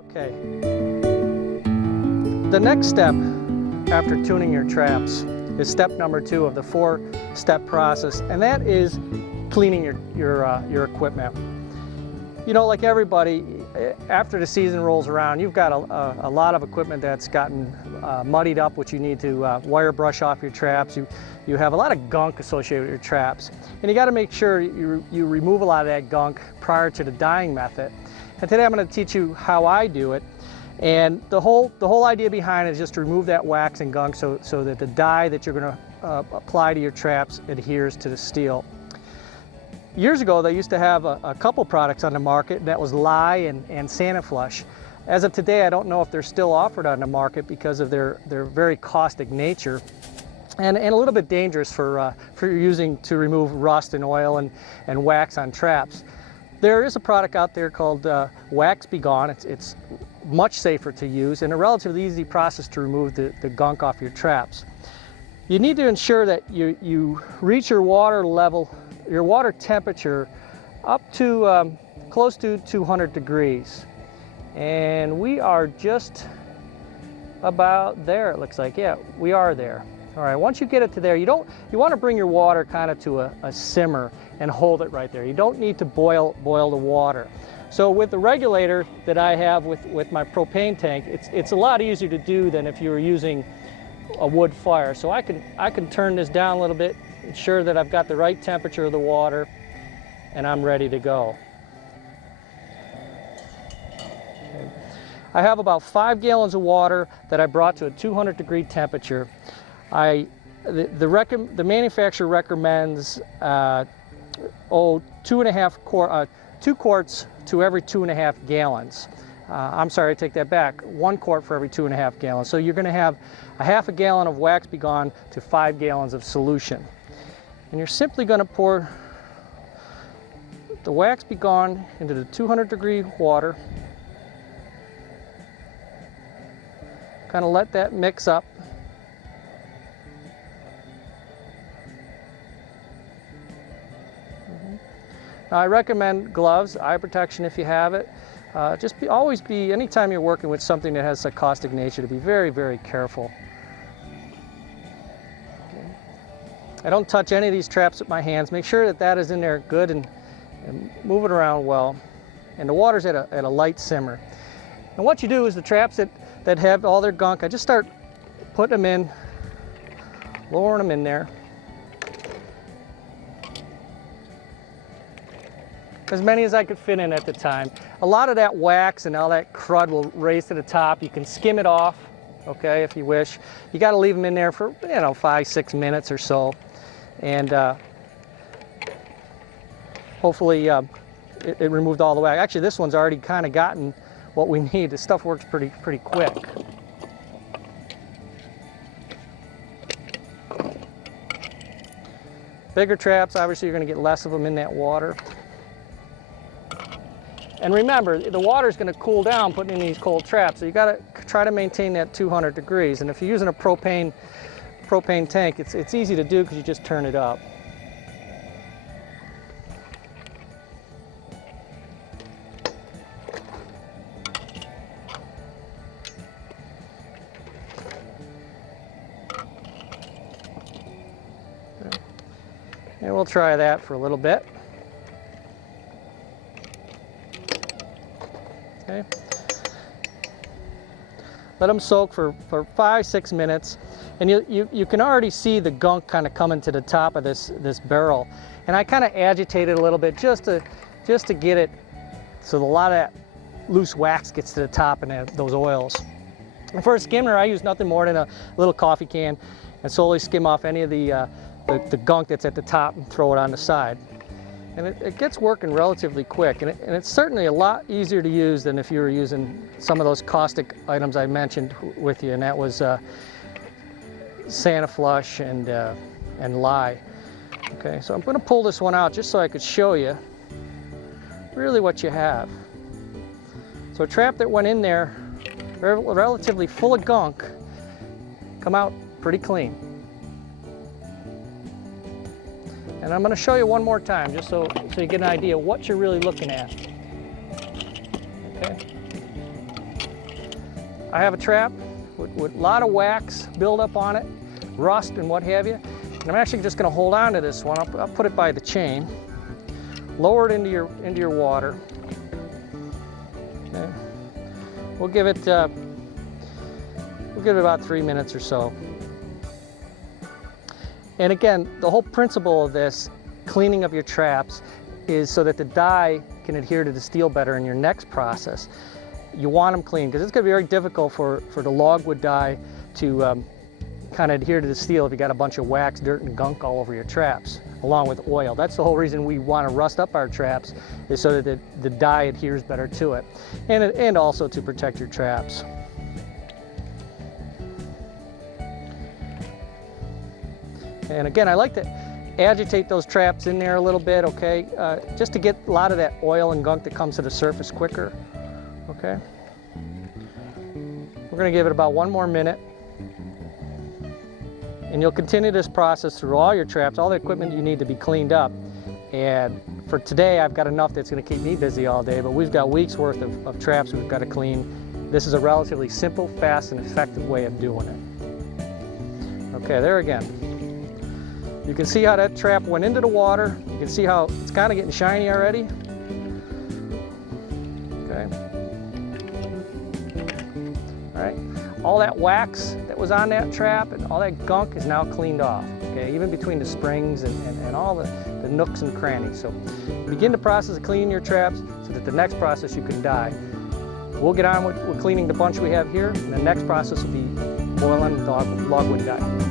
Okay. The next step after tuning your traps is step number 2 of the 4-step process, and that is cleaning your equipment. You know, like everybody, after the season rolls around, you've got a lot of equipment that's gotten muddied up, which you need to wire brush off your traps. You have a lot of gunk associated with your traps, and you got to make sure you remove a lot of that gunk prior to the dyeing method. And today I'm going to teach you how I do it. And the whole idea behind it is just to remove that wax and gunk so that the dye that you're going to apply to your traps adheres to the steel. Years ago, they used to have a couple products on the market, and that was Lye and Santa Flush. As of today, I don't know if they're still offered on the market because of their very caustic nature and a little bit dangerous for using to remove rust and oil and wax on traps. There is a product out there called Wax Be Gone. It's much safer to use and a relatively easy process to remove the gunk off your traps. You need to ensure that you reach your water level, your water temperature up to close to 200 degrees. And we are just about there, it looks like. Yeah, we are there. All right, once you get it to there, you want to bring your water kind of to a simmer and hold it right there. You don't need to boil the water. So with the regulator that I have with my propane tank, it's a lot easier to do than if you were using a wood fire. So I can turn this down a little bit, ensure that I've got the right temperature of the water, and I'm ready to go. Okay. I have about 5 gallons of water that I brought to a 200-degree temperature. The manufacturer recommends 2 quarts to every 2.5 gallons. I'm sorry, I take that back. 1 quart for every 2.5 gallons. So you're going to have a half a gallon of Wax Be Gone to 5 gallons of solution. And you're simply going to pour the Wax Be Gone into the 200-degree water. Kind of let that mix up. Now, I recommend gloves, eye protection if you have it. Always be, anytime you're working with something that has a caustic nature, to be very, very careful. Okay. I don't touch any of these traps with my hands. Make sure that is in there good and move it around well. And the water's at a light simmer. And what you do is the traps that have all their gunk, I just start putting them in, lowering them in there. As many as I could fit in at the time. A lot of that wax and all that crud will raise to the top. You can skim it off, okay, if you wish. You got to leave them in there for 5-6 minutes or so, and hopefully it removed all the wax. Actually, this one's already kind of gotten what we need. This stuff works pretty quick. Bigger traps, obviously, you're going to get less of them in that water. And remember, the water is going to cool down putting in these cold traps, so you got to try to maintain that 200 degrees. And if you're using a propane tank, it's easy to do because you just turn it up. And we'll try that for a little bit. Okay. Let them soak for 5-6 minutes, and you can already see the gunk kind of coming to the top of this barrel. And I kind of agitate it a little bit just to get it so a lot of that loose wax gets to the top and those oils. And for a skimmer, I use nothing more than a little coffee can and slowly skim off any of the gunk that's at the top and throw it on the side. And it gets working relatively quick, and it's certainly a lot easier to use than if you were using some of those caustic items I mentioned with you, and that was Santa Flush and Lye. Okay, so I'm going to pull this one out just so I could show you really what you have. So a trap that went in there relatively full of gunk come out pretty clean. And I'm going to show you one more time, just so you get an idea of what you're really looking at. Okay. I have a trap with a lot of wax buildup on it, rust and what have you. And I'm actually just going to hold on to this one. I'll put it by the chain, lower it into your water. Okay. We'll give it about 3 minutes or so. And again, the whole principle of this cleaning of your traps is so that the dye can adhere to the steel better in your next process. You want them clean because it's going to be very difficult for the logwood dye to kind of adhere to the steel if you got a bunch of wax, dirt, and gunk all over your traps, along with oil. That's the whole reason we want to rust up our traps, is so that the dye adheres better to it, and also to protect your traps. And again, I like to agitate those traps in there a little bit, okay, just to get a lot of that oil and gunk that comes to the surface quicker, okay. We're going to give it about 1 more minute. And you'll continue this process through all your traps, all the equipment you need to be cleaned up. And for today, I've got enough that's going to keep me busy all day, but we've got weeks worth of traps we've got to clean. This is a relatively simple, fast, and effective way of doing it. Okay, there again. You can see how that trap went into the water. You can see how it's kind of getting shiny already. Okay. All right. All that wax that was on that trap and all that gunk is now cleaned off, okay, even between the springs and all the nooks and crannies. So begin the process of cleaning your traps so that the next process you can dye. We'll get on with cleaning the bunch we have here, and the next process will be boiling the logwood dye.